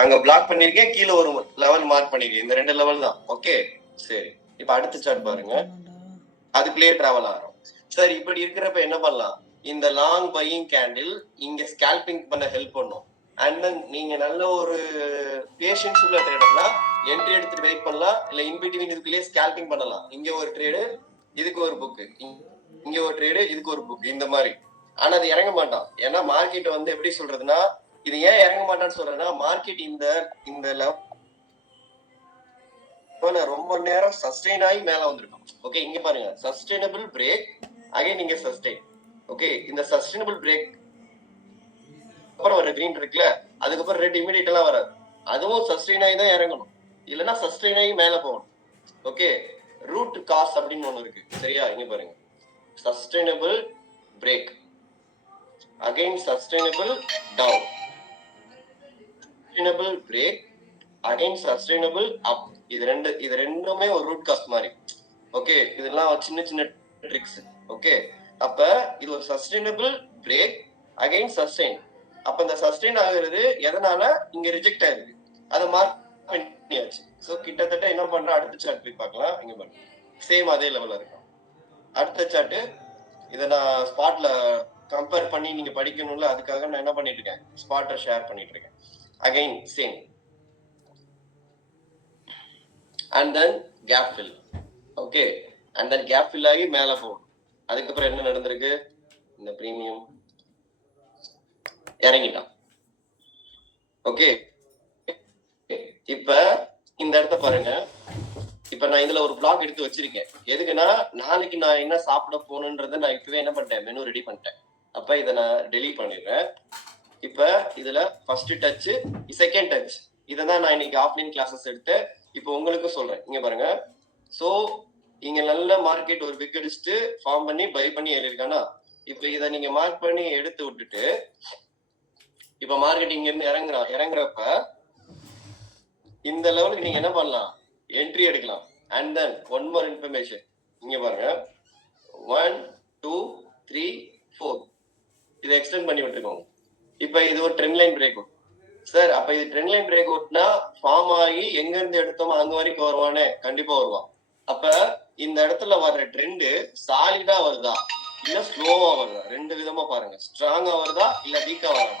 அங்க பிளாக் பண்ணிருக்கேன், கீழே ஒரு லெவல் மார்க் பண்ணிருக்கேன். இந்த 2 லெவல் தான். ஓகே சரி. இப்ப அடுத்த சார்ட் பாருங்க. அதுக்குள்ளேயே டிராவல் ஆகும். சரி இப்படி இருக்கிறப்ப என்ன பண்ணலாம்? இந்த லாங் பையிங் கேண்டில் இங்க ஸ்கேல்பிங் பண்ண ஹெல்ப் பண்ணும். அண்ட் தென் நீங்க நல்ல ஒரு பேஷன்ஸ் உள்ள ட்ரேடர்னா என்ட்ரி எடுத்துட்டு வெயிட் பண்ணலாம், இல்ல இன்பிட்வீன் இதுக்குள்ளேயே ஸ்கேல்பிங் பண்ணலாம். இங்க ஒரு ட்ரேடு, இதுக்கு ஒரு புக், இங்க ஒரு ட்ரேடு, இதுக்கு ஒரு புக், இந்த மாதிரி. ஆனா அது இறங்க மாட்டான். ஏன்னா மார்க்கெட் வந்து எப்படி சொல்றதுன்னா, இது ஏன் இறங்க மாட்டான்னு சொல்றேன்னா, மார்க்கெட் இந்த ரொம்ப நேரம் சஸ்டெயின் ஆகி மேல வந்திருக்கும். ஓகே இங்க பாருங்க, சஸ்டைனபிள் பிரேக், அகைன் நீங்க சஸ்டெயின். ஓகே இந்த சஸ்டைனபிள் பிரேக் அப்புறம் ஒரு கிரீன் இருக்குல்ல, அதுக்கப்புறம் ரெட் இமிடியேட்டா வராது. அதுவும் சஸ்டெயின் ஆகி தான் இறங்கணும், இல்லைன்னா சஸ்டெயின் ஆகி மேல போகணும். ஓகே ரூட் காஸ் அப்படின்னு ஒண்ணு இருக்கு, சரியா? இங்க பாருங்க, sustainable break, again sustainable down, sustainable break, again sustainable up. இது ரெண்டுமே ஒரு ரூட் காஸ்ட் மாதிரி. ஓகே இதெல்லாம் சின்ன சின்ன ட்ரிக்ஸ். ஓகே அப்ப இது ஒரு சஸ்டைனபிள் பிரேக், அகைன் சஸ்டெயின். அப்ப இந்த சஸ்டெயின் ஆகுறது எதனால? இங்க ரிஜெக்ட் ஆயிருக்கு, அதை மார்க் பண்ணியாச்சு. சோ கிட்டத்தட்ட என்ன பண்ற, அடுத்த சார்ட் போய் பார்க்கலாம். இங்க பாருங்க, சேம் அதே லெவல்ல இருக்கும். அடுத்த சார்ட் இதை நான் ஸ்பாட்ல கம்பேர் பண்ணி நீங்க படிக்கணும்ல, அதுக்காக நான் என்ன பண்ணிட்டு இருக்கேன், ஸ்பாட்டை ஷேர் பண்ணிட்டு இருக்கேன். Again same, and then gap fill. Okay and then gap fill ஆகி மேல போகும். அதுக்கப்புறம் என்ன நடந்திருக்கு, இந்த பிரீமியம் இறங்கிட்டான். ஓகே இப்ப இந்த இடத்த பாருங்க. இப்ப நான் இதுல ஒரு பிளாக் எடுத்து வச்சிருக்கேன். எதுக்குன்னா நாளைக்கு நான் என்ன சாப்பிட போகணுன்றத நான் இப்பவே என்ன பண்ணிட்டேன், மெனு ரெடி பண்ணிட்டேன். அப்ப இதை நான் டெலீட் பண்ணிடுறேன். இப்ப இதுல ஃபர்ஸ்ட் டச், செகண்ட் டச், இதான் நான் இன்னைக்கு ஆஃப்லைன் கிளாஸஸ் எடுத்து இப்ப உங்களுக்கு சொல்றேன். இங்க பாருங்க, சோ இங்க நல்ல மார்க்கெட் ஒரு பிக் அடிச்சுட்டு ஃபார்ம் பண்ணி பை பண்ணி ஏறிருக்கானா. இப்ப இதை நீங்க மார்க் பண்ணி எடுத்து விட்டுட்டு, இப்ப மார்க்கெட் இங்க இருந்து இறங்குறப்ப இந்த லெவலுக்கு நீங்க என்ன பண்ணலாம், என்ட்ரி எடுக்கலாம். And then one more information, இங்க பாருங்க, 1 2 3 4 இதை எக்ஸ்டெண்ட் பண்ணி விட்டுருக்கோம். இப்ப இது ஒரு trend line break out sir. அப்ப இது ட்ரெண்ட் லைன் பிரேக் அவுட்னா ஃபார்ம் ஆகி எங்க இருந்து எடுத்தோமோ அங்க வரைக்கும் வருவானே, கண்டிப்பா வருவான். அப்ப இந்த இடத்துல வர்ற ட்ரெண்ட் சாலிடா வருதா இல்ல ஸ்லோவா வருதா, ரெண்டு விதமா பாருங்க. ஸ்ட்ராங்கா வருதா இல்ல வீக்கா வருதா.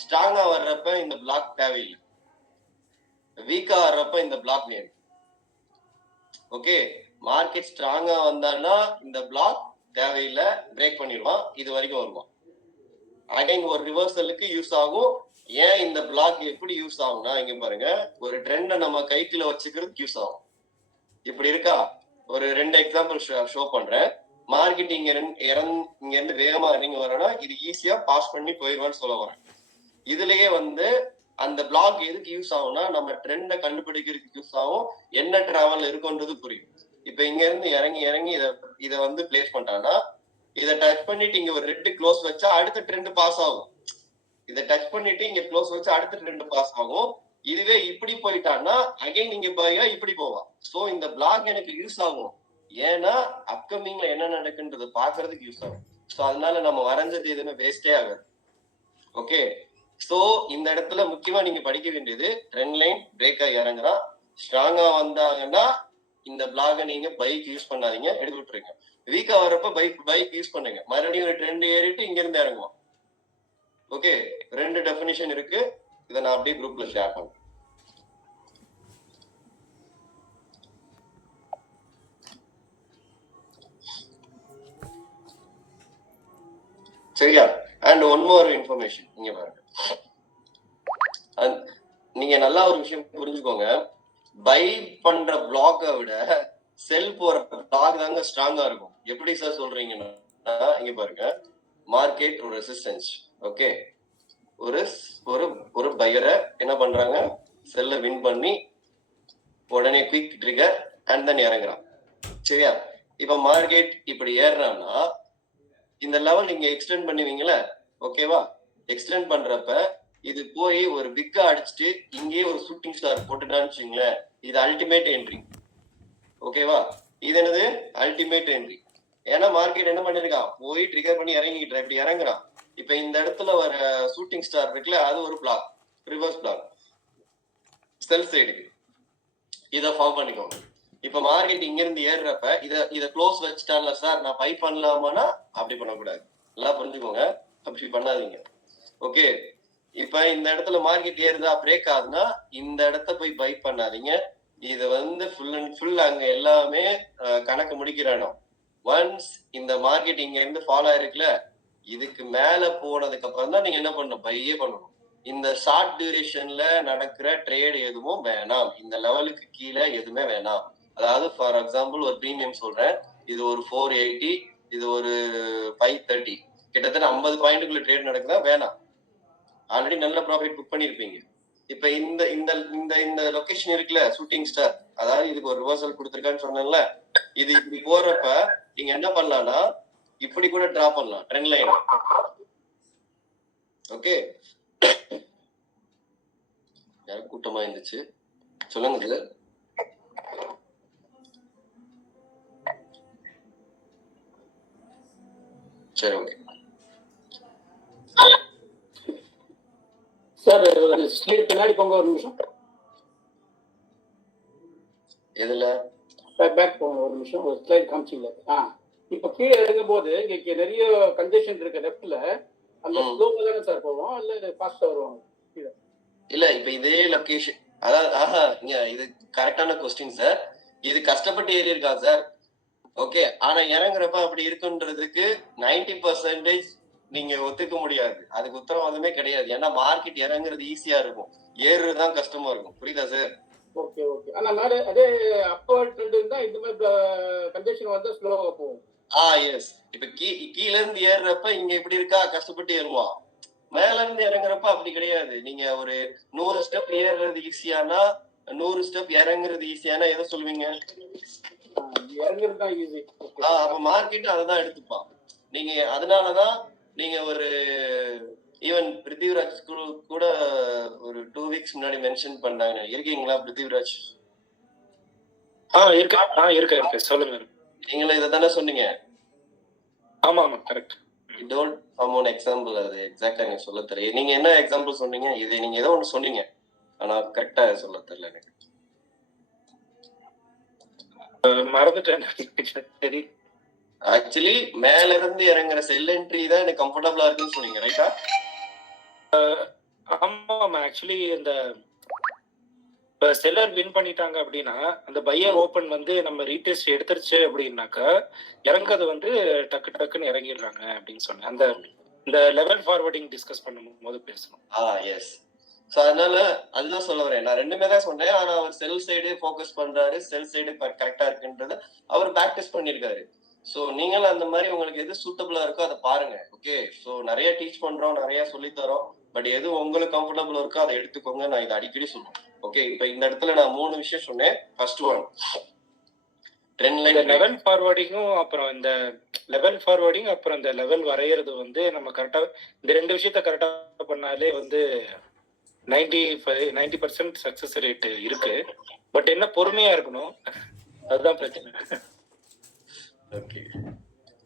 ஸ்ட்ராங்கா வர்றப்ப இந்த பிளாக் தேவையில்லை, வீக்கா வர்றப்ப இந்த பிளாக் வேணும். ஓகே மார்க்கெட் ஸ்ட்ராங்கா வந்தான்னா இந்த பிளாக் தேவையில்லை, பிரேக் பண்ணிடுவான், இது வரைக்கும் வருவான். அகைன் ஒரு ரிவர்சலுக்கு யூஸ் ஆகும். ஏன் இந்த பிளாக் எப்படி யூஸ் ஆகும்னா, இங்க பாருங்க, ஒரு ட்ரெண்டை நம்ம கைக்குள்ள வச்சுக்கிறதுக்கு யூஸ் ஆகும். இப்படி இருக்கா, ஒரு 2 எக்ஸாம்பிள் ஷோ பண்றேன். மார்க்கெட் இங்க இருந்து வேகமா இறங்கி வரனா இது ஈஸியா பாஸ் பண்ணி போயிடுவான்னு சொல்ல வரேன். இதுலயே வந்து அந்த பிளாக் எதுக்கு யூஸ் ஆகும்னா, நம்ம ட்ரெண்டை கண்டுபிடிக்கிறதுக்கு யூஸ் ஆகும், என்ன டிராவல் இருக்குன்றது புரியும். இப்ப இங்க இருந்து இறங்கி இதை வந்து பிளேஸ் பண்ணிட்டாங்கன்னா, இதை டச் பண்ணிட்டு இங்க ஒரு ரெட் க்ளோஸ் வச்சா அடுத்த ட்ரெண்ட் பாஸ் ஆகும். இதை டச் பண்ணிட்டு இங்க க்ளோஸ் வச்சா அடுத்த ட்ரெண்ட் பாஸ் ஆகும். இதுவே இப்படி போயிட்டான்னா அகைன் நீங்க பாயா இப்படி போவான். சோ இந்த பிளாக் எனக்கு யூஸ் ஆகும், ஏன்னா அப்கமிங்ல என்ன நடக்குன்றது பாக்குறதுக்கு யூஸ் ஆகும். சோ அதனால நம்ம வரைஞ்சது எதுவுமே வேஸ்டே ஆகாது. ஓகே சோ இந்த இடத்துல முக்கியமா நீங்க படிக்க வேண்டியது, ட்ரெண்ட் லைன் பிரேக் ஆகி இறங்குறான், ஸ்ட்ராங்கா வந்தாங்கன்னா இந்த பிளாக நீங்க பைக் யூஸ் பண்ணாதீங்க, எடுத்து விட்டுருங்க. வீக்கா வரப்ப பைக் யூஸ் பண்ணுங்க, மறுபடியும் ஒரு ட்ரெண்ட் ஏறிட்டு இங்க இருந்து இறங்குவோம். ஓகே 2 டெஃபினிஷன் இருக்கு, இதை நான் அப்படியே குரூப்ல ஷேர் பண்ணேன். சரியா? அண்ட் ஒன் மோர் இன்ஃபர்மேஷன், இங்க பாருங்க, நீங்க நல்லா ஒரு விஷயம் புரிஞ்சுக்கோங்க, பை பண்ற பிளாக்கை விட செல் போற பிளாக் தாங்க ஸ்ட்ராங்கா இருக்கும். எப்படி சார் சொல்றீங்கன்னா, இங்க பாருங்க, மார்க்கெட் ஒரு ரெசிஸ்டன்ஸ். ஓகே ஒரு ஒரு பையரை என்ன பண்றாங்க, செல்ல வின் பண்ணி உடனே குயிக் ட்ரிகர் அண்ட் தென் இறங்குறான். சரியா? இப்ப மார்க்கெட் இப்படி ஏறுறான்னா இந்த லெவல் நீங்க எக்ஸ்டெண்ட் பண்ணுவீங்களா? ஓகேவா? எக்ஸ்டெண்ட் பண்றப்ப இது போய் ஒரு பிக்கா அடிச்சுட்டு இங்கேயே ஒரு ஷூட்டிங் ஸ்டார் போட்டுட்டான்னு வச்சுங்களேன், இது அல்டிமேட் என்ட்ரி. ஓகேவா? இது என்னது அல்டிமேட் என்ட்ரி. ஏன்னா மார்க்கெட் என்ன பண்ணிருக்கான், போய் ட்ரிகர் பண்ணி இறங்கிட்டு இப்படி இறங்குறான். இப்ப இந்த இடத்துல வர ஷூட்டிங் ஸ்டார் இருக்குல்ல, அது ஒரு பிளாக், ரிவர்ஸ் பிளாக். செல் சைடுக்கு. இதை ஃபார்ம் பண்ணிக்கோங்க. இப்ப மார்க்கெட் இங்க இருந்து ஏறுறப்ப இத க்ளோஸ் வச்சுட்டான்ல சார், நான் பை பண்ணலாமானா அப்படி பண்ணக்கூடாது. நல்லா புரிஞ்சுக்கோங்க, அப்படி பண்ணாதீங்க. ஓகே, இப்ப இந்த இடத்துல மார்க்கெட் ஏறுதா, பிரேக் ஆகுதுன்னா இந்த இடத்த போய் பை பண்ணாதீங்க. இது ஃபுல் அண்ட் ஃபுல் அங்க எல்லாமே கணக்கு முடிக்கிற இடம். ஒன்ஸ் இந்த மார்க்கெட் இங்க இருந்து ஃபாலோ ஆயிருக்குல, இதுக்கு மேல போனதுக்கு அப்புறம் தான் நீங்க என்ன பண்ணணும், பையே பண்ணணும். இந்த ஷார்ட் டியூரேஷன்ல நடக்கிற ட்ரேட் எதுவும் வேணாம். இந்த லெவலுக்கு கீழே எதுவுமே வேணாம். அதாவது ஃபார் எக்ஸாம்பிள் ஒரு பிரீமியம் சொல்றேன், இது ஒரு 480, இது ஒரு 530, கிட்டத்தட்ட 50 பாயிண்ட்டுக்குள்ள ட்ரேட் நடக்குதா, வேணாம். ஆல்ரெடி நல்ல ப்ராஃபிட் புக் பண்ணிருப்பீங்க. இப்ப இந்த இந்த இந்த இந்த லொகேஷன் இருக்குல்ல, ஷூட்டிங் ஸ்டார், அதாவது இதுக்கு ஒரு ரிவர்சல் கொடுத்துருக்கான்னு சொன்னேன்ல, இது இப்படி போறப்ப நீங்க என்ன பண்ணலாம்னா இப்படி கூட டிரா பண்ணலாம் ட்ரெண்ட் லைன். ஓகே, கூட்டமா இருந்துச்சு, சொல்லுங்க சார். சரி, ஓகே சார். ஸ்லைட் பின்னாடி போங்க ஒரு நிமிஷம். எதுல பேக் போங்க ஒரு நிமிஷம். ஒரு ஸ்லைட் காமிச்சிங்களா? இப்போ கீழே இறங்கும் போது இங்க நிறைய கன்ஜெஷன் இருக்கு லெஃப்ட்ல. அந்த ஸ்லோவா தானே சார் போவோம், இல்ல ஃபாஸ்டா வருவாங்க? இல்ல, இப்ப இதே லொகேஷன், அதாவது இது கரெக்டான கொஸ்டின் சார். இது கஷ்டப்பட்டு ஏறி இருக்கா சார்? ஓகே, ஆனா இறங்குறப்ப அப்படி இருக்குன்றதுக்கு 90% நீங்க ஒத்துக்க முடியாது. அதுக்கு உத்தரவாதமே கிடையாது. ஏன்னா மார்க்கெட் இறங்குறது ஈஸியா இருக்கும், ஏறுறதுதான் கஷ்டமா இருக்கும். புரியுதா சார்? Okay okay. ஆனா மேல அதே அப்பவர்ட் ட்ரெண்ட் இருந்தா இந்த மாதிரி கண்டிஷன் வந்தா ஸ்லோவா போகும். எஸ். இப்ப கீழ இருந்து ஏறுறப்ப இங்க இப்படி இருக்கா, கஷ்டப்பட்டு ஏறுவான். மேல இருந்து இறங்குறப்ப அப்படி கிடையாது. நீங்க ஒரு 100 ஸ்டெப் ஏறுறது ஈஸியானா 100 ஸ்டெப் இறங்குறது ஈஸியானா எதை சொல்லுவீங்க? இறங்குறது தான் ஈஸி. அப்ப மார்க்கெட் அததான் எடுத்துப்பான். நீங்க அதனாலதான் நீங்க ஒரு ஈவன் பிருத்திவிராஜ் கூட ஒரு 2 வீக்ஸ் முன்னாடி மென்ஷன் பண்ணாங்க. இருக்கீங்களா பிருத்திவிராஜ்? இருக்கு சொல்லுங்க. நீங்களும் இதை தானே சொன்னீங்க? ஆமா ஆமா, correct. Don't form one example. அது எக்ஸாக்டா நீங்க சொல்ல தெரியல. நீங்க என்ன எக்ஸாம்பிள் சொன்னீங்க? இது நீங்க ஏதோ ஒன்று சொன்னீங்க, ஆனா கரெக்டா சொல்ல தெரியல எனக்கு. மறந்துட்டேன். சரி, ஆக்சுவலி மேல இருந்து இறங்குற செல் என்ட்ரி தான் எனக்கு கம்ஃபர்டபுளா இருக்குன்னு சொன்னீங்க, ரைட்டா? ஆமா, ஆக்சுவலி இந்த செல்லர் வின் பண்ணிட்டாங்க அப்படின்னா அந்த பையர் ஓபன் நம்ம ரீடெஸ்ட் எடுத்துருச்சு அப்படின்னாக்கா இறங்குறது டக்கு டக்குன்னு இறங்கிடுறாங்க அப்படின்னு சொன்னேன். அந்த இந்த லெவல் ஃபார்வர்டிங் டிஸ்கஸ் பண்ணும்போது பேசணும். எஸ். ஸோ அதனால அதுதான் சொல்ல வரேன். நான் ரெண்டுமே தான் சொன்னேன். ஆனா அவர் செல் சைடு ஃபோக்கஸ் பண்றாரு, செல் சைடு கரெக்டா இருக்குன்றது அவர் பேக் டெஸ்ட் பண்ணிருக்காரு. ஸோ நீங்களும் அந்த மாதிரி உங்களுக்கு எது சூட்டபிளா இருக்கோ அதை பாருங்க. ஓகே, ஸோ நிறைய டீச் பண்றோம், நிறைய சொல்லி தரோம். பட் எது உங்களுக்கு கம்ஃபர்டபுள் இருக்கோ அதை எடுத்துக்கோங்க. நான் இதை அடிக்கடி சொல்லுவேன். ஓகே, இப்ப இந்த இடத்துல நான் 3 விஷயம் சொன்னேன். First one trend line, level ஃபார்வர்டிங்கும், அப்புறம் இந்த லெவல் ஃபார்வர்டிங், அப்புறம் இந்த லெவல் வரையறது நம்ம கரெக்டா இந்த 2 விஷயத்த கரெக்டா பண்ணாலே 90% சக்சஸ் ரேட் இருக்கு. பட் என்ன, பொறுமையா இருக்கணும், அதுதான் பிரச்சனை. ஓகே,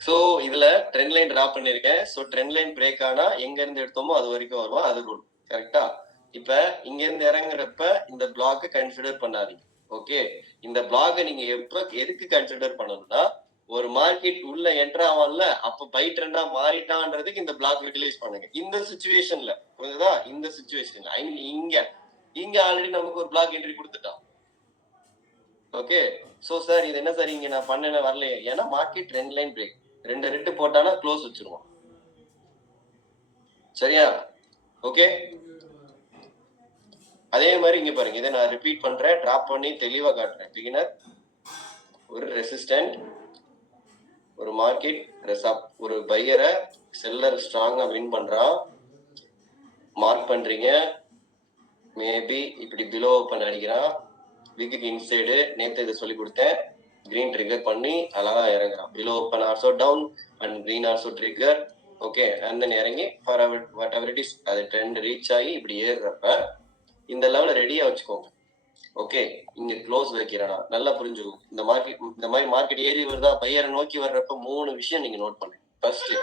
சோ இதுல ட்ரெண்ட் லைன் டிரா பண்ணிருக்கேன். சோ ட்ரெண்ட் லைன் பிரேக் ஆனா எங்க இருந்து எடுத்தோமோ அது வரைக்கும் வருவோம், அது ரூல். கரெக்டா? இப்ப இங்க இருந்து இறங்குறப்ப இந்த பிளாக் கன்சிடர் பண்ணாதீங்க. ஓகே, இந்த பிளாக் நீங்க எதுக்கு கன்சிடர் பண்ணணும்னா, ஒரு மார்க்கெட் உள்ள என்டர் ஆவான்ல, அப்ப பை ட்ரெண்டா மாறிட்டான்றதுக்கு இந்த பிளாக் யூட்டிலைஸ் பண்ணுங்க. இந்த சிச்சுவேஷன்ல புரியுதா? இந்த சிச்சுவேஷன்ல இங்க ஆல்ரெடி நமக்கு ஒரு பிளாக் என்ட்ரி கொடுத்துட்டான். ஓகே, சோ சார் இது என்ன சார் இங்க நான் பண்ண வரலையே? ஏன்னா market trend line break 2 red போட்டானா க்ளோஸ் வச்சிருவோம். சரியா? ஓகே, அதே மாதிரி இங்க பாருங்க, இதை நான் ரிப்பீட் பண்றேன், டிராப் பண்ணி தெளிவா காட்டுறேன். பிகினர், ஒரு ரெசிஸ்டன்ட், ஒரு மார்க்கெட் ஒரு பையரை செல்லர் ஸ்ட்ராங்கா வின் பண்றான், மார்க் பண்றீங்க. மேபி இப்படி பிலோ ஓப்பன் அடிக்கிறான், விக்கு இன்சைடு. நேற்று இதை சொல்லி கொடுத்தேன். கிரீன் ட்ரிகர் பண்ணி அழகா இறங்குறான். Below open also down and green also trigger. Okay, and then இறங்கி வாட் எவர் இட் இஸ், அது ட்ரெண்ட் ரீச் ஆகி இப்படி ஏறுறப்ப இந்த லெவல ரெடியா வச்சுக்கோங்க. ஓகே, இங்க க்ளோஸ் வைக்கிறேன்னா நல்லா புரிஞ்சுக்கோங்க. இந்த மாதிரி மார்க்கெட் ஏறி வருதா, பையரை நோக்கி வர்றப்ப 3 விஷயம் நீங்க நோட் பண்ணுங்க. ஃபர்ஸ்ட்,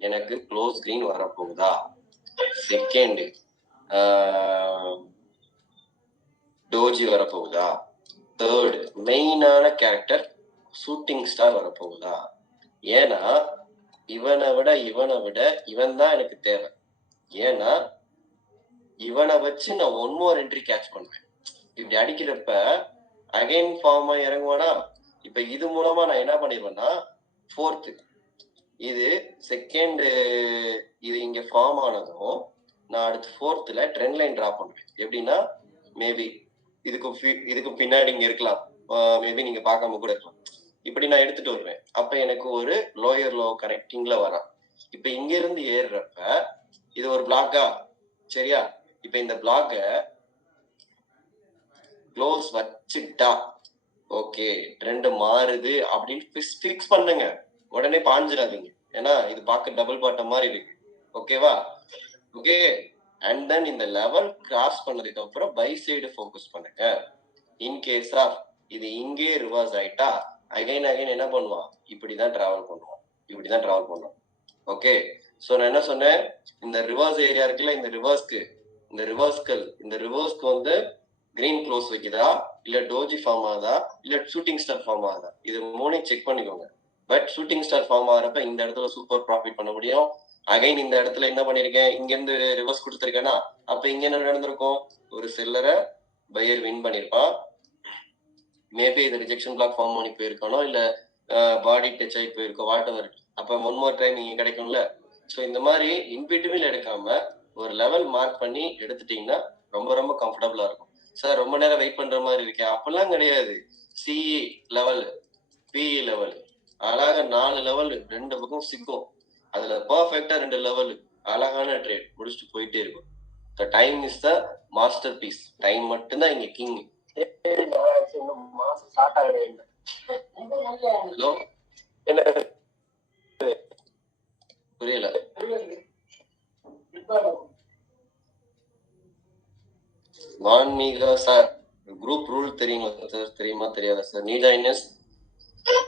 எனக்கு க்ளோஸ் கிரீன் வரப்போகுதா. செகண்ட், டோஜி வரப்போகுதா? தேர்ட் மெயினான கேரக்டர் ஷூட்டிங் ஸ்டார் வரப்போகுதா? ஏன்னா இவனை விட இவன் தான் எனக்கு தேவை. ஏன்னா இவனை வச்சு நான் ஒன் மோர் என்ட்ரி கேட்ச் பண்ணுவேன். இப்படி அடிக்கிறப்ப அகைன் ஃபார்மா இறங்குவானா? இப்ப இது மூலமா நான் என்ன பண்ணிடுவேன்னா, ஃபோர்த்து இது செகண்ட் இது இங்க ஃபார்ம் ஆனதும் நான் அடுத்து ஃபோர்த்துல ட்ரெண்ட் லைன் டிரா பண்ணுவேன். எப்படின்னா மேபி இதுக்கு பின்னாடி இங்க இருக்கலாம், மேபி நீங்க பார்க்காம கூட இருக்கலாம். இப்படி நான் எடுத்துட்டு வருவேன். அப்ப எனக்கு ஒரு லோயர் லோ கனெக்டிங்ல வரான். இப்ப இங்க இருந்து ஏறுறப்ப இது ஒரு பிளாக்கா, சரியா? இப்ப இந்த பிளாக்க க்ளோஸ் வச்சுட்டா ஓகே ட்ரெண்ட் மாறுது அப்படின்னு ஃபிக்ஸ் பண்ணுங்க. உடனே பாஞ்சிடாதீங்க, ஏன்னா இது பார்க்க டபுள் பாட்டம் மாதிரி இருக்கு. ஓகேவா? ஓகே. அண்ட் தென் இந்த லெவல் கிராஸ் பண்ணதுக்கு அப்புறம் பை சைடு ஃபோக்கஸ் பண்ணுங்க. இன் கேஸ் ஆஃப் இது இங்கே ரிவர்ஸ் ஆயிட்டா அகைன் என்ன பண்ணுவான்? இப்படிதான் டிராவல் பண்ணுவான். ஓகே. சோ நான் என்ன சொன்னேன், இந்த ரிவர்ஸ் ஏரியா இருக்குல்ல, இந்த ரிவர்ஸ்க்கு வந்து கிரீன் க்ளோஸ் வைக்குதா, இல்ல டோஜி ஃபார்ம் ஆகுதா, இல்ல ஷூட்டிங் ஸ்டார் ஃபார்ம் ஆகுதா, இது மூணையும் செக் பண்ணிக்கோங்க. பட் ஷூட்டிங் ஸ்டார் ஃபார்ம் ஆகிறப்ப இந்த இடத்துல சூப்பர் ப்ராஃபிட் பண்ண முடியும். அகைன் இந்த இடத்துல என்ன பண்ணிருக்கேன், இங்க இருந்து ரிவர்ஸ் கொடுத்துருக்கேன்னா அப்ப இங்க என்ன நடந்திருக்கும்? ஒரு செல்லரை பையர் வின் பண்ணிருப்பான். மேபி இது ரிஜெக்ஷன் பிளாக் ஃபார்ம் பண்ணி போயிருக்கணும், இல்ல பாடி டச் ஆகி போயிருக்கோம், வாட் எவர். அப்ப ஒன் மோர் டைம் இங்க கிடைக்கும்ல. ஸோ இந்த மாதிரி இன்பிட்வீன் எடுக்காம ஒரு லெவல் மார்க் பண்ணி எடுத்துட்டீங்கன்னா ரொம்ப ரொம்ப கம்ஃபர்டபுளா இருக்கும். சார் ரொம்ப நேரம் வெயிட் பண்ற மாதிரி இருக்கேன், அப்பெல்லாம் கிடையாது. சிஇ லெவல், பிஇ லெவல், அழகா 4 லெவல் 2 பக்கம் சிக்கும். அதுல பர்ஃபெக்டா 2 லெவல் அழகான ட்ரேட் முடிச்சுட்டு போயிட்டே இருக்கும். Time is the master piece. Time மட்டும்தான் இங்க கிங். ஹலோ, புரியல. வான்மீகா சார், குரூப் ரூல் தெரியுமா சார்? தெரியுமா தெரியாதா சார்? நீ ஜாயினஸ்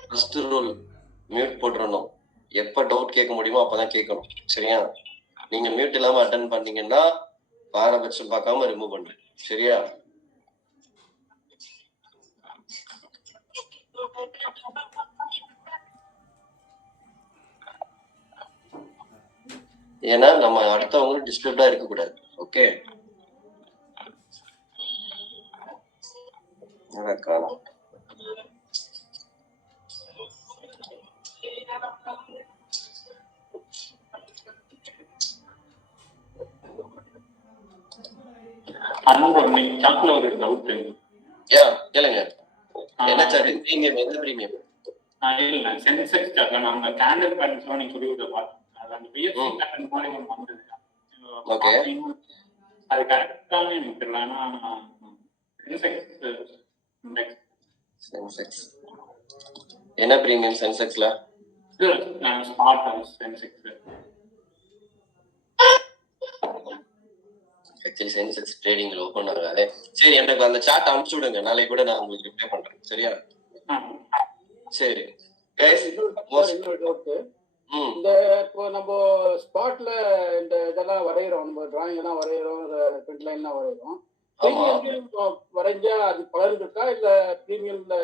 ஃபர்ஸ்ட் ரூல் மியூட் போட்டுறணும். எப்ப டவுட் கேட்க முடியுமோ அப்பதான் கேட்கணும், சரியா? நீங்க மியூட் இல்லாம அட்டன் பண்ணீங்கன்னா பாரபட்சம் பார்க்காம ரிமூவ் பண்றேன், சரியா? ஏன்னா நம்ம அடுத்தவங்களும் டிஸ்டர்ப்டா இருக்க கூடாது. ஓகே. ஒரு டவுட். கேளுங்க. என்ன சார்ட்? பிரீமியம், எந்த பிரீமியம்? இல்ல சென்செக்ஸ் சார்ட்ல நம்ம கேண்டில் பேட்டர்ன்ஸ் நீங்க சொல்லி பார்த்தோம். அது அந்த பிஎஸ்சி பேட்டர்ன் மாதிரி ஒன்று வந்தது. ஓகே. அது கரெக்டான எனக்கு தெரியல. ஆனா சென்செக்ஸ் என்ன பிரீமியம் சென்செக்ஸ்ல? Smart Sensex. ஆக்சுவலி சென்செக்ஸ் ட்ரேடிங்ல ஓபன் ஆகாது. சரி, எனக்கு அந்த சார்ட் அனுப்பிச்சு விடுங்க, நாளைக்கு கூட நான் உங்களுக்கு ரிப்ளை பண்றேன், சரியா? சரி. இந்த இப்போ நம்ம ஸ்பாட்ல இந்த இதெல்லாம் வரைகிறோம், நம்ம டிராயிங் எல்லாம் வரைகிறோம், பிரிண்ட் லைன்லாம் வரைகிறோம். வரைஞ்சா அது பலன் இருக்கா இல்ல பிரீமியம்ல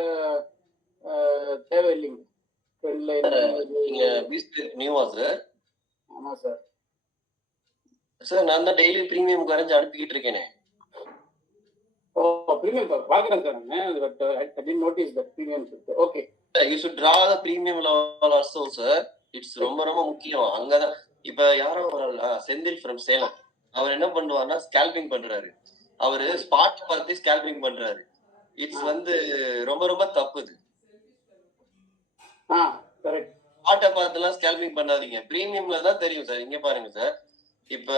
தேவையில்லைங்க? பிரிண்ட் லைன் நீங்க நியூவா சார்? ஆமா சார். சார் நான் தான் டெய்லி பிரீமியம் வரைஞ்சு அனுப்பிக்கிட்டு இருக்கேனே. ஓ, பிரீமியம் பாக்குறேன் sir. But I did notice that premium. Okay, you should draw the premium level also sir. It's ரொம்ப ரொம்ப முக்கியம். அங்கதான் இப்ப யாரோ வரல, செந்தில் ஃப்ரம் சேலம், அவர் என்ன பண்ணுவாருன்னா ஸ்கேல்பிங் பண்றாரு. அவரு ஸ்பாட் பார்த்து ஸ்கேல்பிங் பண்றாரு. இட்ஸ் வந்து ரொம்ப ரொம்ப தப்புது. ஸ்பாட்டை பார்த்துலாம் ஸ்கேல்பிங் பண்ணாதீங்க, பிரீமியம்ல தான் தெரியும் சார். இங்க பாருங்க சார், இப்ப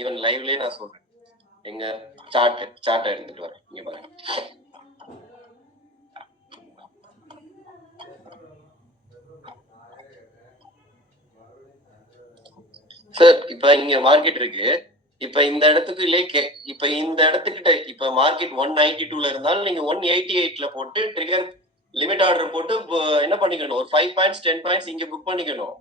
ஈவன் லைவ்லயே நான் சொல்றேன். எங்க சார்ட் எடுத்துட்டு வரேன், இங்க பாருங்க சார். இப்ப இங்க மார்க்கெட் இருக்கு. இப்ப இந்த இடத்துக்கு இப்ப இந்த இடத்துக்கிட்ட இப்ப மார்க்கெட் 192ல இருந்தாலும் நீங்க 188ல போட்டு ட்ரிகர் லிமிட் ஆர்டர் போட்டு என்ன பண்ணிக்கணும், ஒரு 5 பாயிண்ட்ஸ் 10 பாயிண்ட்ஸ் இங்க புக் பண்ணிக்கணும்.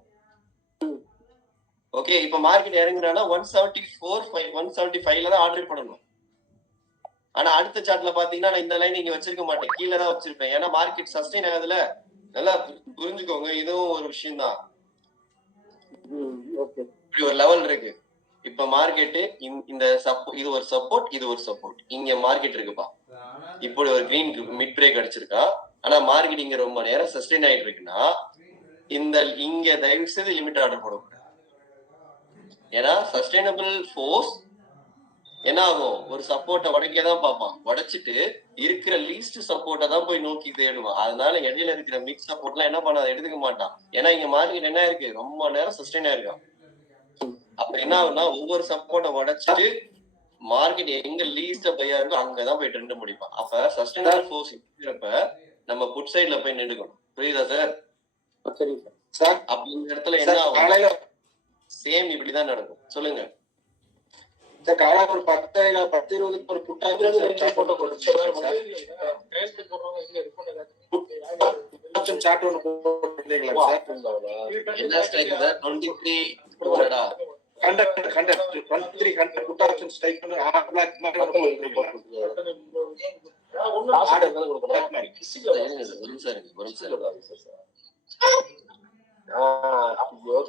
ஓகே. இப்ப மார்க்கெட் இறங்குறானா 174 175ல தான் ஆர்டர் பண்ணணும். ஆனா அடுத்த சார்ட்ல பாத்தீங்கன்னா நான் இந்த லைன் இங்க வச்சிருக்க மாட்டேன், கீழே தான் வச்சிருப்பேன். ஏன்னா மார்க்கெட் சஸ்டெயின் ஆகுதுல. நல்லா புரிஞ்சுக்கோங்க, இதுவும் ஒரு விஷயம் தான். இப்படி ஒரு லெவல் இருக்கு. இப்ப மார்க்கெட் இந்த இது ஒரு சப்போர்ட், இது ஒரு சப்போர்ட். இங்க மார்க்கெட் இருக்குப்பா, இப்படி ஒரு கிரீன் மிட் பிரேக் அடிச்சிருக்கா. ஆனா மார்க்கெட் இங்க ரொம்ப நேரம் சஸ்டெயின் ஆயிட்டு இருக்குன்னா இங்க தயவு செய்து லிமிட் ஆர்டர் போடும். ஏன்னா சஸ்டைனபிள் ஃபோர்ஸ் என்ன ஆகும், ஒரு சப்போர்ட்டை உடைக்கதான் பார்ப்பான், உடைச்சிட்டு இருக்கிற லீஸ்ட் சப்போர்ட்டை தான் போய் நோக்கி தேடுவான். அதனால இடையில இருக்கிற மிட் சப்போர்ட் எல்லாம் என்ன பண்ண எடுத்துக்க மாட்டான். ஏன்னா இங்க மார்க்கெட் என்ன இருக்கு, ரொம்ப நேரம் சஸ்டெயின் ஆயிருக்கான். அப்ப என்ன ஆகும்னா ஒவ்வொரு சப்போர்ட்டை உடைச்சிட்டு மார்க்கெட் எங்க லீஸ்ட் பையா இருக்கோ அங்கதான் போய் ட்ரெண்ட் முடிப்பான். அப்ப சஸ்டைனபிள் ஃபோர்ஸ் இருக்கிறப்ப நம்ம புட் சைட்ல போய் நின்றுக்கணும். புரியுதா சார்? சரி சார். அப்ப இந்த இடத்துல என்ன ஆகும், சேம் இப்படிதான் நடக்கும். சொல்லுங்க சார். காலையில ஒரு 10-20 ஒரு புட்டா சார்ட் ஒன்று போட்டுருந்தீங்களா சார்? என்ன strike sir? 23 put option strike பண்ணி பிளாக் மாதிரி ஒரு நிமிஷம்.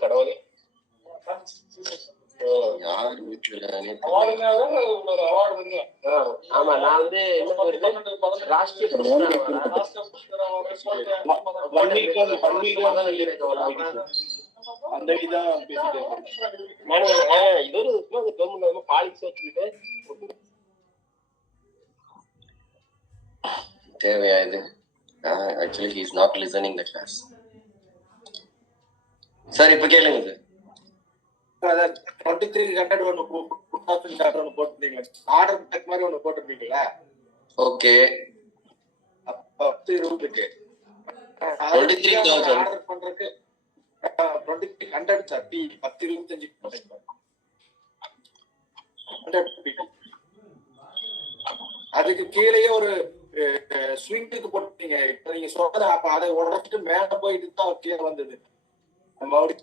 கடவுளே, யார் வீட்டுல ஆமா நான் வந்து அந்த இதான் இது ஒரு பாலிசி வச்சுக்கிட்டு தேவையா இது? Actually he is not listening the class. Sir இப்ப கேளுங்க சார். 2300 ஒன்று போட்டுருந்தீங்களா, ஆர்டர் பேக் மாதிரி ஒன்று போட்டிருந்தீங்களா? ஓகே, 10-20 ஆர்டர் பண்றதுக்கு 2300 சார். 10-25 அதுக்கு கீழேயே ஒரு ஸ்விங்குக்கு போட்டீங்க. இப்ப நீங்க சொன்னது அப்ப அதை உடச்சிட்டு மேல போயிட்டு தான் கீழே வந்தது,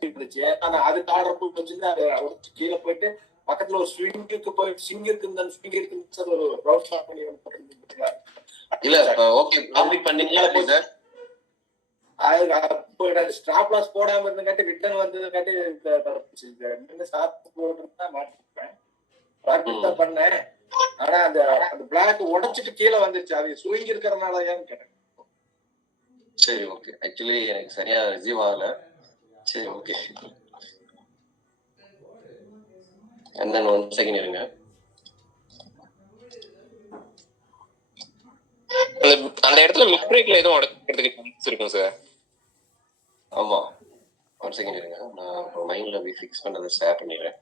இருந்துச்சு. ஆனா அதுக்கு ஆர்டர் போட்டு வச்சிருந்து அதை உடச்சு கீழே போயிட்டு பக்கத்துல ஒரு ஸ்விங்குக்கு போய் ஸ்விங் இருக்கு சார். ஒரு ப்ரௌஸ் பண்ணி இல்ல ஓகே கம்ப்ளீட் பண்ணீங்களா சார்? அது ஸ்டாப் லாஸ் போடாம இருந்தங்காட்டி ரிட்டர்ன் வந்ததுங்காட்டி ஸ்டாப் போட்டு மாட்டிருப்பேன். ப்ராஃபிட் தான் பண்ணேன். ஆனா அந்த பிளாக் உடைச்சிட்டு கீழே வந்துருச்சு. அது ஸ்விங் இருக்கிறதுனால ஏன்னு கேட்டேன். சரி ஓகே, ஆக்சுவலி எனக்கு சரியா ரிசீவ் ஆகல. சரி ஓகே, and then 1 செகண்ட் இருங்க. அந்த இடத்துல மிட் பிரேக்ல எதுவும் உடைக்கிறதுக்கு சான்ஸ் இருக்கும் சார்? ஆமா, 1 செகண்ட் இருங்க. நான் மைண்ட்ல போய் ஃபிக்ஸ் பண்ணதை ஷேர் பண்ணிடுறேன்.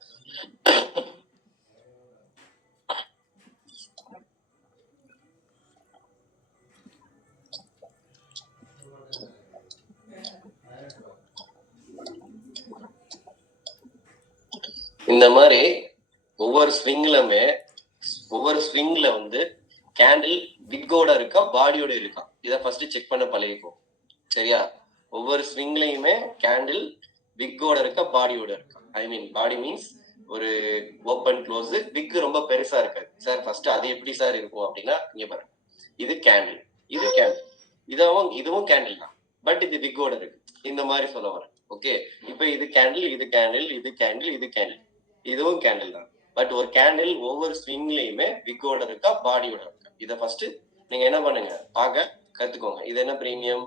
இந்த மாதிரி ஒவ்வொரு ஸ்விங்ல வந்து கேண்டில் பிக்கோட இருக்கா பாடியோட இருக்கா, இதை ஃபர்ஸ்ட் செக் பண்ண பழகிக்கும். சரியா? ஒவ்வொரு ஸ்விங்லயுமே கேண்டில் பிக்கோட இருக்கா பாடியோட இருக்கா. ஐ மீன் பாடி மீன்ஸ் ஒரு ஓப்பன் க்ளோஸ், பிக் ரொம்ப பெருசா இருக்காது சார். ஃபர்ஸ்ட் அது எப்படி சார் இருக்கும் அப்படின்னா, இங்க பாருங்க, இது கேண்டில், இதுவும் கேண்டில் தான், பட் இது பிக்கோட இருக்கு. இந்த மாதிரி சொல்ல வரேன். ஓகே, இப்ப இது கேண்டில், இது கேண்டில், இது கேண்டில், இது கேண்டில், இதுவும் கேண்டில் தான். பட் ஒரு கேண்டில் ஒவ்வொரு ஸ்விங்லயுமே பிக்கோட இருக்கா பாடியோட இருக்கா, இதை ஃபர்ஸ்ட் நீங்க என்ன பண்ணுங்க, பார்க்க கத்துக்கோங்க. இது என்ன பிரீமியம்?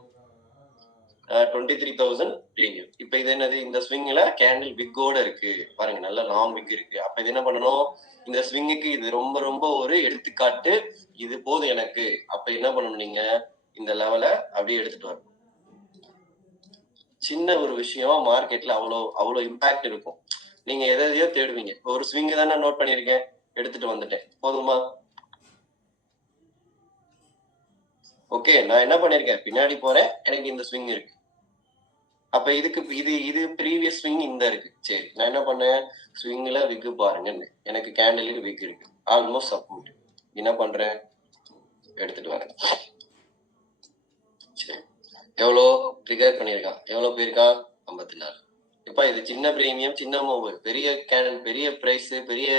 23,000 பிரீமியம். இப்ப இது என்னது, இந்த ஸ்விங்ல கேண்டில் பிக்கோட இருக்கு பாருங்க, நல்ல லாங் பிக் இருக்கு. அப்ப இது என்ன பண்ணணும், இந்த ஸ்விங்குக்கு இது ரொம்ப ரொம்ப ஒரு எடுத்துக்காட்டு, இது போதும் எனக்கு. அப்ப என்ன பண்ணணும், நீங்க இந்த லெவலை அப்படியே எடுத்துட்டு வரணும். சின்ன ஒரு விஷயம் மார்க்கெட்ல அவ்வளோ இம்பாக்ட் இருக்கும். நீங்க எதையோ தேடுவீங்க, ஒரு ஸ்விங் தானே நோட் பண்ணிருக்கேன், எடுத்துட்டு வந்துட்டேன், போதுமா? ஓகே, நான் என்ன பண்ணிருக்கேன், பின்னாடி போறேன், எனக்கு இந்த ஸ்விங் இருக்கு. அப்ப இதுக்கு இது ப்ரீவியஸ் ஸ்விங் இந்த இருக்கு. சரி, நான் என்ன பண்ணேன், ஸ்விங்ல விக்கு பாருங்க, எனக்கு கேண்டிலுக்கு விக் இருக்கு, ஆல்மோஸ்ட் சப்போர்ட். என்ன பண்றேன், எடுத்துட்டு வரேன். சரி, எவ்வளோ ட்ரிகர் பண்ணியிருக்கான், எவ்வளோ போயிருக்கான், 54. இப்ப இது சின்ன பிரீமியம், சின்ன மூவ். பெரிய கேண்டில், பெரிய பிரைஸ், பெரிய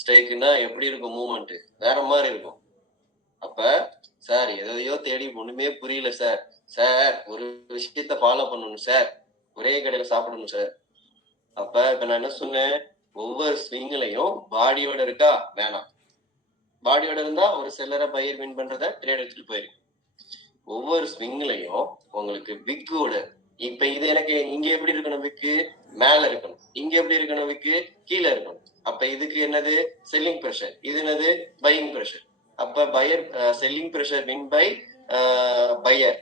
ஸ்ட்ரைக்குன்னா எப்படி இருக்கும் மூவ்மெண்ட், வேற மாதிரி இருக்கும். அப்ப சார் எதையோ தேடி ஒண்ணுமே புரியல சார், சார் ஒரு விஷயத்த ஃபாலோ பண்ணணும் சார், ஒரே கடையில சாப்பிடணும் சார். அப்ப இப்ப நான் என்ன சொன்னேன், ஒவ்வொரு ஸ்விங்லையும் பாடியோட இருக்கா வேணாம், பாடியோட இருந்தா ஒரு செல்லரை பையர் வின் பண்றத ட்ரேட் எடுத்துட்டு போயிருக்கு. ஒவ்வொரு ஸ்விங்லையும் உங்களுக்கு விக்கோட, இப்ப இது எனக்கு இங்க எப்படி இருக்கணும், விக்கு மேல இருக்கணும், இங்க எப்படி இருக்கணும், விக்கு கீழே இருக்கணும். அப்ப இதுக்கு என்னது செல்லிங் ப்ரெஷர், இது என்னது பையிங் ப்ரெஷர். அப்ப buyer selling pressure win by buyer,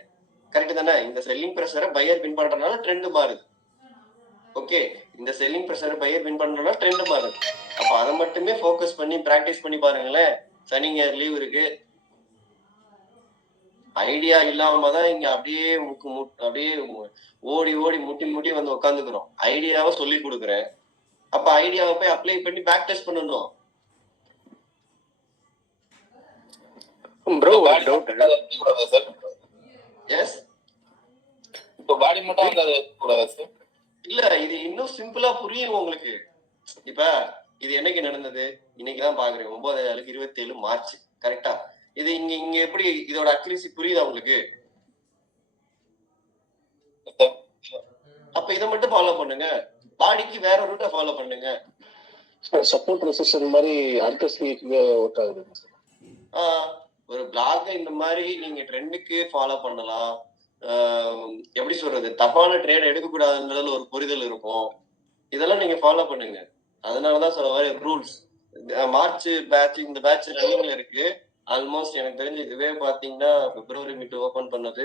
correct தானே? இந்த செல்லிங் ப்ரெஷரை பையர் வின் பண்றதுனால ட்ரெண்ட் மாறுது. ஓகே, இந்த செல்லிங் ப்ரெஷரை பையர் வின் பண்றதுனால ட்ரெண்ட் மாறுது. அப்ப அதை மட்டுமே ஃபோக்கஸ் பண்ணி பிராக்டிஸ் பண்ணி பாருங்களேன். சனி ஞாயிறு லீவ் இருக்கு, ஐடியா இல்லாம தான் இங்க அப்படியே அப்படியே ஓடி ஓடி முட்டி முட்டி வந்து உட்காந்துக்கிறோம். ஐடியாவை சொல்லி கொடுக்குறேன், அப்ப ஐடியாவை போய் அப்ளை பண்ணி பேக் டெஸ்ட் பண்ணணும். ப்ரோ ஒரு டவுட். சார் எஸ், இப்போ பாடி மட்டும் வந்து அது கூடாதா சார்? இல்ல இது இன்னும் சிம்பிளா புரியும் உங்களுக்கு. இப்ப இது என்னைக்கு நடந்தது, இன்னைக்குதான் பாக்குறேன், 9/27 மார்ச், கரெக்டா? இது இங்க இங்க எப்படி இதோட அக்யூரசி புரியுதா உங்களுக்கு? அப்ப இதை மட்டும் ஃபாலோ பண்ணுங்க, பாடிக்கு வேற ரூட்டை ஃபாலோ பண்ணுங்க. சப்போர்ட் ரெசிஸ்டன்ஸ் மாதிரி அடுத்த ஸ்வீக்கு ஒர்க் ஆகுது. ஒரு பிளாக் இந்த மாதிரி நீங்க ட்ரெண்டுக்கு ஃபாலோ பண்ணலாம். எப்படி சொல்றது, தப்பான ட்ரேட் எடுக்கக்கூடாதுன்றதுல ஒரு புரிதல் இருக்கும். இதெல்லாம் நீங்க ஃபாலோ பண்ணுங்க. அதனாலதான் சொல்ல மாதிரி ரூல்ஸ். மார்ச் பேட்ச், இந்த பேட்ச் ரன்னிங்ல இருக்கு. ஆல்மோஸ்ட் எனக்கு தெரிஞ்சு இதுவே பாத்தீங்கன்னா பிப்ரவரி மீட் ஓபன் பண்ணது,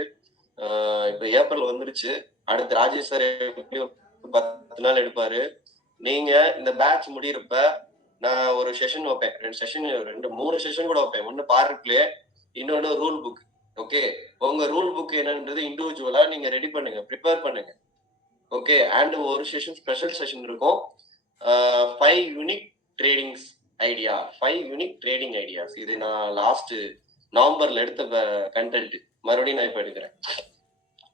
இப்ப ஏப்ரல் வந்துருச்சு. அடுத்து ராஜேஷ் சார் 10 நாள் எடுப்பாரு. நீங்க இந்த பேட்ச் முடியறப்ப நான் ஒரு செஷன் வைப்பேன், 3 செஷன் கூட வைப்பேன். ஒன்னு பார் பிளே, இன்னொன்னு ரூல் புக். ஓகே, உங்க ரூல் புக் என்னன்றது இண்டிவிஜுவலா நீங்க ரெடி பண்ணுங்க, ப்ரிப்பேர் பண்ணுங்க. ஓகே, அண்ட் ஒரு செஷன் ஸ்பெஷல் செஷன் இருக்கும். 5 unique tradings idea, 5 unique trading ideas. இது நான் லாஸ்ட் நவம்பர்ல எடுத்த கண்டென்ட், மறுபடியும் நான் இப்ப எடுக்கிறேன்.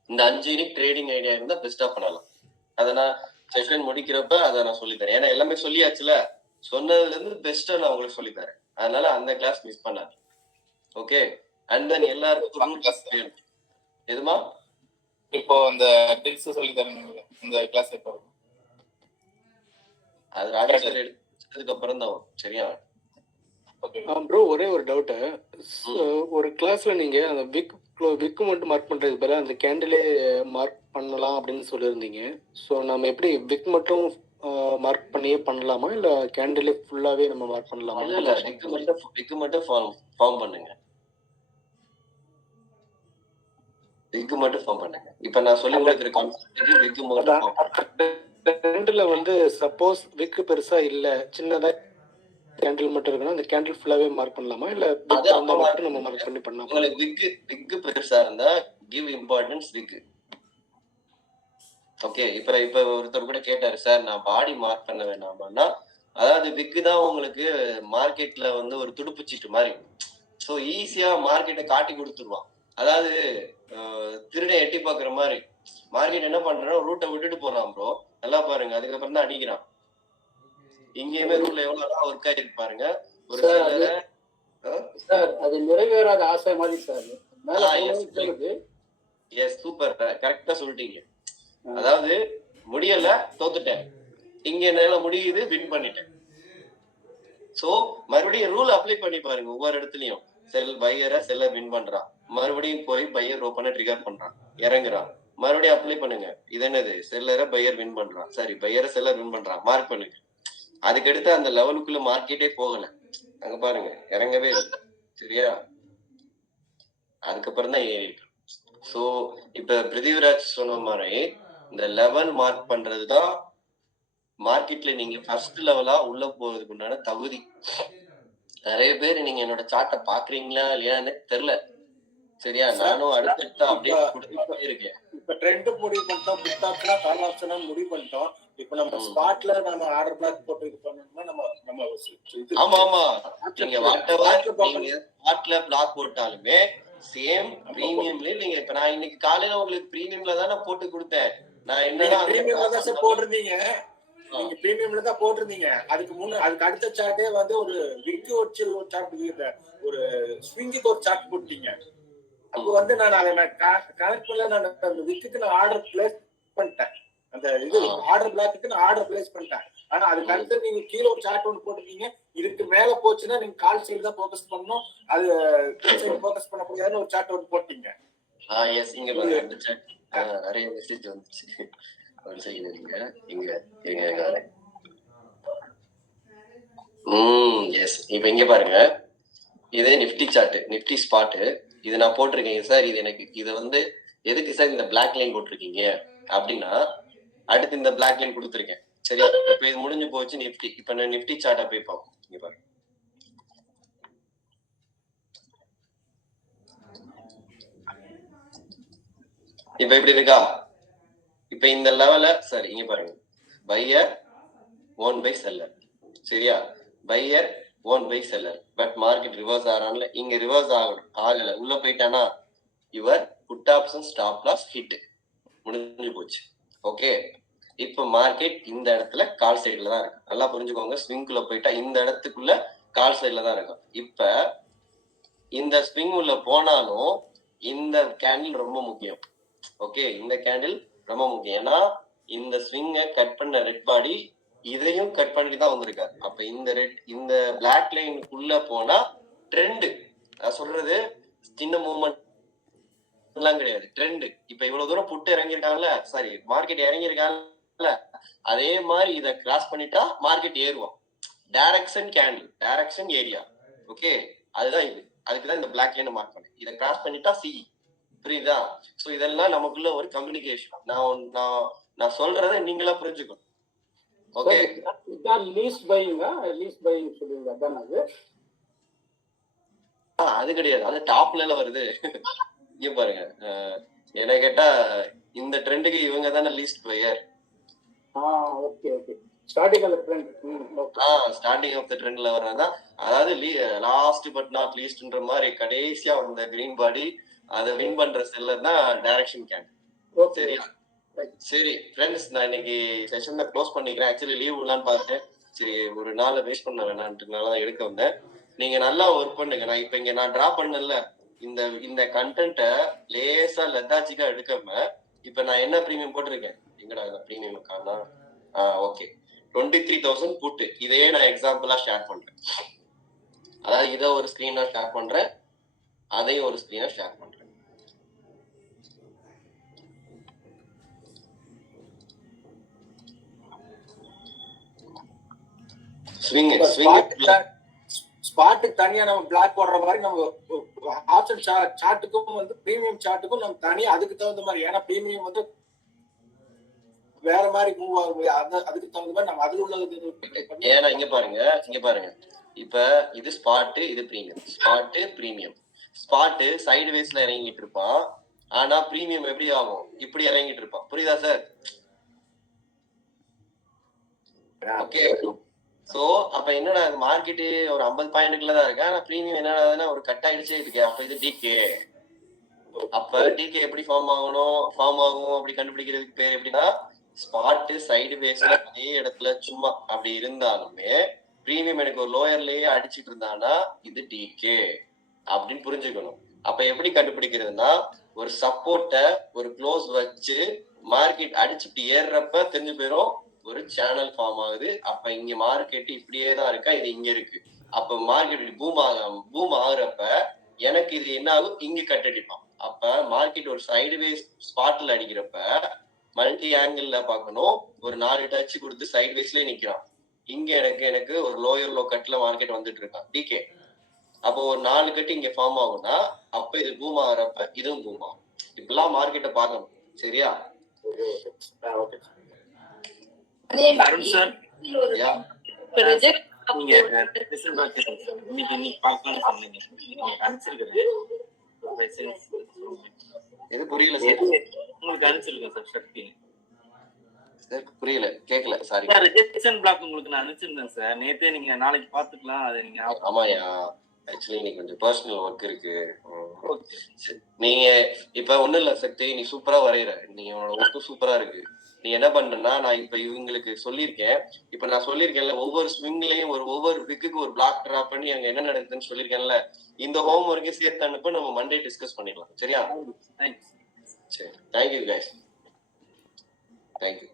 இந்த 5 யூனிக் ட்ரேடிங் ஐடியா இருந்தா பெஸ்டா பண்ணலாம். அதை நான் செஷன் முடிக்கிறப்ப அதை நான் சொல்லித்தரேன். ஏன்னா எல்லாமே சொல்லியாச்சுல, சொன்னதுல இருந்து பெஸ்டா நான் உங்களுக்கு சொல்லித்தரேன். அதனால அந்த கிளாஸ் மிஸ் பண்ணாது. ஓகே, அண்ட் தென் எல்லாருக்கும் வேணும். எதுமா இப்போ அந்த டிப்ஸ் சொல்லி தரீங்க, இந்த கிளாஸ் எப்போ? அது ராஜேஷ் சார் எடுத்ததுக்கு அப்புறம் தான் வரும், சரியா? ப்ரோ ஒரே ஒரு டவுட்டு. ஒரு கிளாஸ்ல நீங்க அந்த விக்கு மட்டும் மார்க் பண்றது பதிலாக அந்த கேண்டிலே மார்க் பண்ணலாம் அப்படின்னு சொல்லியிருந்தீங்க. ஸோ நம்ம எப்படி விக் மட்டும் மார்க் பண்ணியே பண்ணலாமா, இல்ல கேண்டிலே ஃபுல்லாவே நம்ம மார்க் பண்ணலாமா? இல்ல, விக்கு மட்டும் ஃபார்ம் பண்ணுங்க, விக்கு மட்டும் ஃபார்ம் பண்ணுங்க. இப்ப நான் சொல்லி கொடுக்குற கான்செப்ட் விக்கு மட்டும். கேண்டில் வந்து சப்போஸ் விக்கு பெருசா இல்ல, சின்னதா கேண்டில் மட்டும் இருக்குன்னா அந்த கேண்டில் ஃபுல்லாவே மார்க் பண்ணலாமா, இல்ல மட்டும் நம்ம மார்க் பண்ணி பண்ணலாம்? உங்களுக்கு விக்கு பெருசா இருந்தா கிவ் இம்பார்ட்டன்ஸ் விக்கு. ஓகே, இப்ப ஒருத்தர் கூட கேட்டாரு, சார் நான் பாடி மார்க் பண்ண வேணாமான்னா, அதாவது விக்கு தான் உங்களுக்கு மார்க்கெட்ல வந்து ஒரு துடுப்புச்சீட்டு மாதிரி. ஸோ ஈஸியா மார்க்கெட்டை காட்டி கொடுத்துருவான். அதாவது திருடை எட்டி பாக்குற மாதிரி. மார்க்கெட் என்ன பண்றான், ரூட்டை விட்டுட்டு போறான் ப்ரோ, நல்லா பாருங்க, அதுக்கப்புறம் தான் அடிக்கிறான். இங்கேயுமே ரூட்ல எவ்வளவு ஒர்க் ஆயிருக்கு பாருங்க. ஒரு சார் அது நிறைவேறாத ஆசை மாதிரி சார். எஸ், சூப்பர், கரெக்டா சொல்லிட்டீங்க. அதாவது முடியல, தோத்துட்டேன், இங்க என்னால முடியுது, வின் பண்ணிட்டேன். சோ மறுபடியும் ரூல் அப்ளை பண்ணி பாருங்க. ஒவ்வொரு இடத்துலயும் செல்லர் வின் பண்றான், மறுபடியும் போய் பையர் ஓப்பனை ட்ரிகர் பண்றான், இறங்குறான், மறுபடியும் அப்ளை பண்ணுங்க. இது என்னது, செல்லரை பையர் வின் பண்றான், சரி பையரை செல்லர் வின் பண்றான், மார்க் பண்ணுங்க. அதுக்கடுத்து அந்த லெவலுக்குள்ள மார்க்கெட்டே போகல, அங்க பாருங்க இறங்கவே இல்லை, சரியா? அதுக்கப்புறம் தான் ஏறிட்டு. சோ இப்ப பிருத்திவிராஜ் சொன்ன மாதிரி இந்த லெவல் மார்க் பண்றதுதான் மார்க்கெட்ல நீங்க ஃபர்ஸ்ட் லெவலா உள்ள போறதுக்கு உண்டான தகுதி. நிறைய பேர் நீங்க என்னோட சார்ட்டை பாக்குறீங்களா இல்லையான்னு தெரியல, சரியா? நானும் அடுத்தடுத்து அப்படியே கொடுத்துட்டே இருக்கேன். இப்ப ட்ரெண்ட் முடிவு பண்ணிட்டோம், புட் ஆப்ஷனா கால் ஆப்ஷனா முடிவு பண்ணிட்டோம். இப்ப நம்ம ஸ்பாட்ல நம்ம ஆர்டர் பிளாக் போட்டு இது பண்ணணும்னா நம்ம ஆமா ஆமா, நீங்க ஸ்பாட்ல பிளாக் போட்டாலுமே சேம் பிரீமியம்ல நீங்க, இப்ப நான் இன்னைக்கு காலையில உங்களுக்கு பிரீமியம்ல தானே போட்டு கொடுத்தேன். நான் என்னன்னா போட்டிருந்தீங்க, நீங்க பிரீமியம்ல தான் போட்டிருந்தீங்க. அதுக்கு அடுத்த சார்ட்டே வந்து ஒரு விக்கு வச்சு ஒரு சார்ட், ஒரு ஸ்விங்குக்கு ஒரு சார்ட் போட்டீங்க. அப்போ வந்து நான் கனெக்ட் பண்ணல. நான் அந்த விக்குக்கு நான் ஆர்டர் பிளேஸ் பண்ணிட்டேன். அந்த இது ஆர்டர் பிளாக்கு நான் ஆர்டர் பிளேஸ் பண்ணிட்டேன். ஆனா அதுக்கு அடுத்து நீங்க கீழே ஒரு சார்ட் ஒன்று போட்டிருக்கீங்க. இதுக்கு மேல போச்சுன்னா நீங்க கால் சைடு தான் ஃபோக்கஸ் பண்ணணும், அது சைடு ஃபோக்கஸ் பண்ண முடியாதுன்னு ஒரு சார்ட் ஒன்று போட்டீங்க. எஸ், இங்க பாருங்க அந்த சார்ட் நிறைய மெசேஜ் வந்துச்சு. ஒரு செகண்ட் இருங்க, இங்க வரேன். எஸ், இப்ப இங்க பாருங்க, இதே நிஃப்டி சார்ட், நிஃப்டி ஸ்பாட் இது நான் போட்டிருக்கேன் சார். இது எனக்கு இது வந்து எதுக்கு சார் இந்த பிளாக் லைன் போட்டிருக்கீங்க அப்படின்னா, அடுத்து இந்த பிளாக் லைன் கொடுத்துருக்கேன். சரியா? இப்ப இது முடிஞ்சு போச்சு நிஃப்டி. இப்ப நான் நிஃப்டி சார்ட்டை போய் பார்ப்போம். இங்க பாருங்க, இப்ப எப்படி இருக்கா? இப்ப இந்த லெவல சார் இங்க பாருங்க, பையர் ஓன் பை செல்லர். சரியா? Buyer own by seller. But market reverse ஆறான்ல, இங்க ரிவர்ஸ் ஆகல, உள்ள போயிட்டானா your put option stop loss hit, முடிஞ்சு போச்சு. ஓகே, இப்ப மார்க்கெட் இந்த இடத்துல கால் சைடுல தான் இருக்கு. நல்லா புரிஞ்சுக்கோங்க, ஸ்விங்குள்ள போயிட்டா இந்த இடத்துக்குள்ள கால் சைடுல தான் இருக்கும். இப்ப இந்த ஸ்விங் உள்ள போனாலும் இந்த கேண்டில் ரொம்ப முக்கியம். ஓகே, இந்த கேண்டில் ரொம்ப முக்கியம். ஏன்னா இந்த ஸ்விங்கை கட் பண்ண ரெட் பாடி இதையும் கட் பண்ணிட்டு தான் வந்திருக்காரு. அப்ப இந்த பிளாக் லைனுக்குள்ள போனா ட்ரெண்ட், நான் சொல்றது சின்ன மூவ்மெண்ட் எல்லாம் கிடையாது, ட்ரெண்ட். இப்ப இவ்வளவு தூரம் புட்டு இறங்கியிருக்காங்கல்ல, சாரி மார்க்கெட் இறங்கியிருக்காங்கல்ல, அதே மாதிரி இதை கிராஸ் பண்ணிட்டா மார்க்கெட் ஏறுவோம். Direction candle, direction area. Okay, அதுதான் இது. அதுக்குதான் இந்த பிளாக் லைனை மார்க் பண்ணேன். இதை கிராஸ் பண்ணிட்டா சி, புரியுதா? சோ இதெல்லாம் நமக்குள்ள ஒரு கம்யூனிகேஷன். நான் சொல்றதை நீங்களா புரிஞ்சுக்கணும். ஓகே, லீஸ்ட் பையிங்க, லீஸ்ட் பை சொல்லுங்க. அதான் அது கிடையாது, அது டாப்ல வருது. இங்க பாருங்க, என்ன கேட்டா இந்த ட்ரெண்டுக்கு இவங்க தானே least buyer. Okay okay, starting of the trend. Starting of the ட்ரெண்ட்ல வர்றதுதான். அதாவது லாஸ்ட் பட் நாட் லீஸ்ட்ன்ற மாதிரி கடைசியா வந்த கிரீன் பாடி, அதை வின் பண்ற செல்லர் தான் டைரக்ஷன் கேண்டில். சரியா? சரி ஃப்ரெண்ட்ஸ், நான் இன்னைக்கு செஷனை க்ளோஸ் பண்ணிக்கிறேன். ஆக்சுவலி லீவ் விடலான்னு பார்த்தேன், சரி ஒரு நாளை வேஸ்ட் பண்ண வேணான்றதுனால தான் எடுக்க வந்தேன். நீங்க நல்லா ஒர்க் பண்ணுங்க. நான் இப்ப இங்க நான் டிரா பண்ணல இந்த கண்டென்ட்டை லேசா லெத்தாச்சிக்கா எடுக்காம, இப்ப நான் என்ன ப்ரீமியம் போட்டிருக்கேன், எங்கடா ப்ரீமியம் காணா? ஓகே, 23,000 புட்டு. இதையே நான் எக்ஸாம்பிளா ஷேர் பண்றேன். அதாவது இதை ஒரு ஸ்கிரீனா ஷேர் பண்றேன், அதையும் ஒரு ஸ்கிரீனா ஷேர் பண்றேன். ஸ்பாட்டுக்கு தனியா நம்ம பிளாக் போடுற மாதிரி நம்ம ஆப்ஷன் சார்ட்டுக்கும் வந்து பிரீமியம் சார்ட்டுக்கும் நம்ம தனியா அதுக்கு தகுந்த மாதிரி, ஏன்னா பிரீமியம் வந்து வேற மாதிரி மூவ் ஆகும், அதுக்கு தகுந்த மாதிரி நம்ம அது உள்ளது. ஏன்னா இங்க பாருங்க, இப்ப இது ஸ்பாட்டு, இது premium. Spot premium, spot side வேஸ்ல இறங்கிட்டு இருப்பான், ஆனா பிரீமியம் எப்படி ஆகும், இப்படி இறங்கிட்டு இருப்பான். புரியுதா சார்? ஓகே, சோ அப்ப என்னடா மார்க்கெட் ஒரு 50 பாயிண்ட்ல தான் இருக்கு, ஆனா பிரீமியம் என்னடா ஒரு கட் ஆயிடுச்சே இருக்கு. அப்ப இது டிகே. அப்ப டிகே எப்படி ஃபார்ம் ஆகும் அப்படி கண்டுபிடிக்கிறதுக்கு பேர் எப்படின்னா, ஸ்பாட் சைடு வேஸ்ல அதே இடத்துல சும்மா அப்படி இருந்தாலுமே பிரீமியம் எனக்கு ஒரு லோயர்லயே அடிச்சிட்டு இருந்தானா இது டிகே அப்படின்னு புரிஞ்சுக்கணும். அப்ப எப்படி கண்டுபிடிக்கிறதுனா, ஒரு சப்போர்ட்டை ஒரு க்ளோஸ் வச்சு மார்க்கெட் அடிச்சுட்டு ஏறுறப்ப தெரிஞ்சு போயிடும் ஒரு சேனல் ஃபார்ம் ஆகுது. அப்ப இங்க மார்க்கெட் இப்படியே தான் இருக்கா, இது இங்க இருக்கு. அப்ப மார்க்கெட் பூம் ஆகுறப்ப எனக்கு இது என்ன ஆகும், இங்க கட் அடிப்பான். அப்ப மார்க்கெட் ஒரு சைடுவேஸ் ஸ்பாட்ல அடிக்கிறப்ப மல்டி ஆங்கிள் பார்க்கணும், ஒரு 4 டச் கொடுத்து சைடுவேஸ்லயே நிக்கிறான். இங்க எனக்கு ஒரு லோயர் லோ கட்ல மார்க்கெட் வந்துட்டு இருக்கான் டிகே. அப்போ ஒரு 4 கட்டு இங்க ஃபார்ம் ஆகும்னா அப்ப இது பூம் ஆகுறப்ப இதுவும் பூம் ஆகும். இப்பெல்லாம் மார்க்கெட்டை பார்க்கணும். சரியா? அருண் சார், நீங்க இன்னைக்கு பார்க்கலாம்னு சொன்னீங்க, அனுப்பிச்சிருக்கிறேன். எது புரியல சார்? உங்களுக்கு அனுப்பிச்சிருக்கேன் சார். சக்தி புரியல, கேட்கல, சாரி சார். ரிஜெக்ஷன் பிளாக் உங்களுக்கு நான் அனுப்பிச்சிருந்தேன் சார். நேத்தே நீங்க நாளைக்கு பாத்துக்கலாம், அதை நீங்க. ஆமாயா, ஆக்சுவலி இன்னைக்கு கொஞ்சம் பர்சனல் ஒர்க் இருக்கு. நீங்க இப்ப ஒண்ணும் இல்ல சக்தி, நீ சூப்பரா வரைகிற, நீ உன்னோட ஒர்க்கு சூப்பரா இருக்கு. நீ என்ன பண்றேன்னா நான் இப்ப இவங்களுக்கு சொல்லியிருக்கேன். இப்ப நான் சொல்லியிருக்கேன்ல ஒவ்வொரு ஸ்விங்லயும் ஒவ்வொரு பிக்குக்கு ஒரு பிளாக் டிரா பண்ணி அங்க என்ன நடக்குதுன்னு சொல்லியிருக்கேன்ல. இந்த ஹோம் ஒர்க்கை சேர்த்து அனுப்ப நம்ம மண்டே டிஸ்கஸ் பண்ணிடலாம். சரியா? தேங்க்ஸ். சரி, தேங்க்யூ கைஸ். தேங்க்யூ.